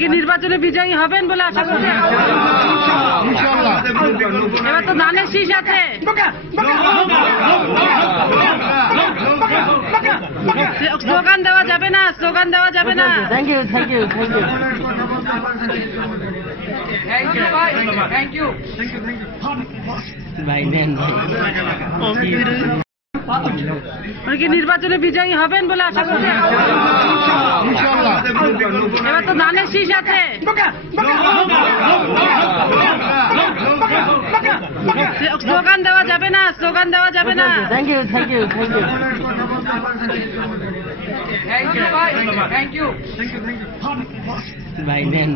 কি নির্বাচনে বিজয়ী হবেন বলে আশা করছেন? এবার তো ধানের শীষ আছে। স্লোগান দেওয়া যাবে না, স্লোগান দেওয়া যাবে না। Thank you thank you thank you thank you ভাই নেন কি নির্বাচনে বিজয়ী হবেন বলে আশা করছেন? এবার তো ধানের শীষ আছে। স্লোগান দেওয়া যাবে না, স্লোগান দেওয়া যাবে না। Thank you thank you thank you ভাই নেন